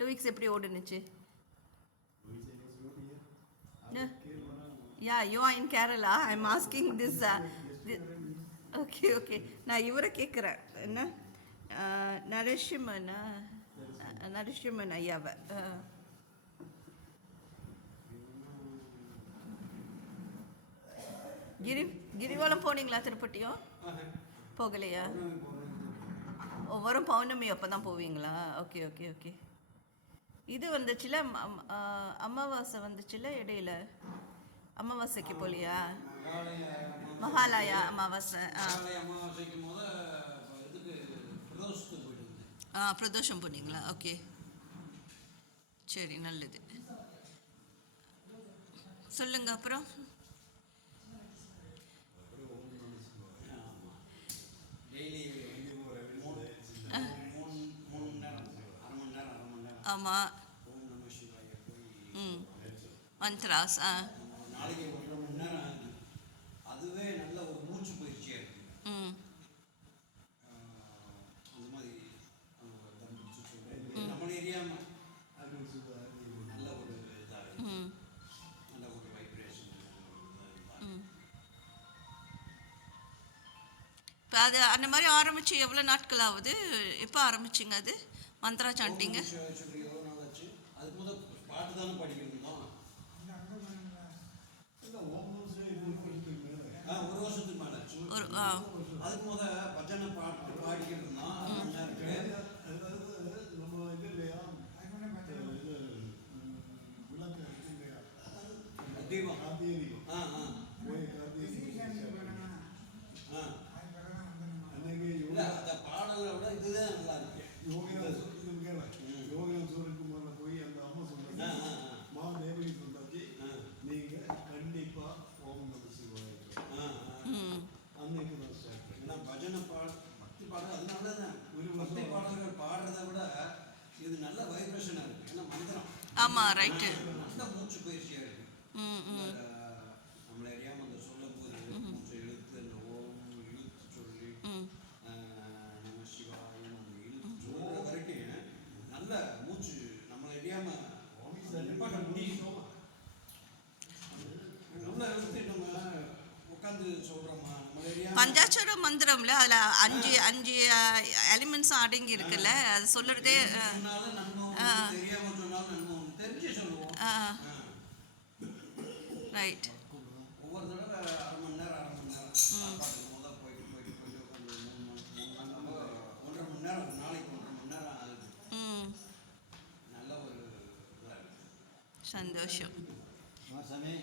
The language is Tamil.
2 weeks எப்படி ஓடுனுச்சு? No. Yeah, you are in Kerala. I'm asking this. Okay. நான் இவரை கேட்குறேன் என்ன நரசிம்மன் ஐயாவை. கிரிவலம் போனீங்களா திருப்பட்டியும்? போகலையா? வரும் பௌர்ணமி அப்போ தான் போவீங்களா? ஓகே. இது வந்துச்சுல அமாவாசை வந்துச்சுல இடையில, அமாவாசைக்கு போலியா? மகாலயா அமாவாசை. பிரதோஷம் போனீங்களா? ஓகே, சரி, நல்லது. சொல்லுங்க அப்புறம். ஆமாம். மந்த்ராஸ். நாளைக்கு 1.5 மணி நேரம். அதுவே நல்ல ஒரு மூச்சு பயிற்சியாக இருக்குது. அந்த மாதிரி நம்ம ஏரியாமல் நல்ல ஒரு இதாக நல்ல ஒரு வைப்ரேஷன். இப்போ அது அந்த மாதிரி ஆரம்பித்து எவ்வளோ நாட்கள் ஆகுது? எப்போ ஆரம்பிச்சிங்க அது மந்த்ரா சாண்டிங்க? எவ்வளோ நாள் ஆச்சு? அதுக்கு முதல் பாட்டு தானே படிக்கிறோம். ஒரு வருஷத்துக்கு மேலே. அதுக்கு முதல் பஜனை பாட்டு பாடிக்கிட்டு இருந்தோம். தீபம். இல்லை, அந்த பாடலை விட இதுதான் நல்லா இருக்கு. யோகேஸ்வரருக்கு போய் அந்த அம்மா சொன்னாங்க, மாதேவி சொன்னாச்சு, நீங்க கண்டிப்பா ஓம் நம சிவாய அன்னைக்கு நான் ஸ்டார்ட் பண்ணேன். ஏன்னா பஜனை பக்தி பாடல் அதனால தான் பக்தி பாடல்கள் பாடுறதை விட இது நல்ல வைப்ரேஷனாக இருக்கு. ஏன்னா மந்திரம். ஆமாம், ரைட்டு. நல்ல மூச்சு பயிற்சியாக இருக்கு. நம்மளை அறியாமல் அந்த சொல்லும் போது மூச்சு இழுத்து அந்த ஓம் இழுத்து சொல்லி நம சிவாய நம்ம இழுத்து சொல்கிற வரைக்கும் நல்ல மூச்சு நம்மளை அறியாமல் நிப்பாட்ட முடியும். நல்லா இழுத்து நம்ம உட்காந்து சொல்கிறோமா நம்மளை அறியாமல். பஞ்சாட்சர மந்திரம்ல அதில் அஞ்சு எலிமெண்ட்ஸும் அடங்கி இருக்குல்ல, அது சொல்லுறதே. சொன்னாலும் நம்ம தெரியாமல் சொன்னாலும் நம்ம தெரிஞ்சு சொல்லுவோம். ரைட். ஒவ்வொரு தடவை அரை மணி நேரம் சாப்பாட்டுக்கு முதல் போயிட்டு உட்காந்து 1.5 மணி நேரம், ஒரு நாளைக்கு 1.5 மணி நேரம் ஆகுது. நல்ல ஒரு இதாக இருக்குது. சந்தோஷம். சாமி.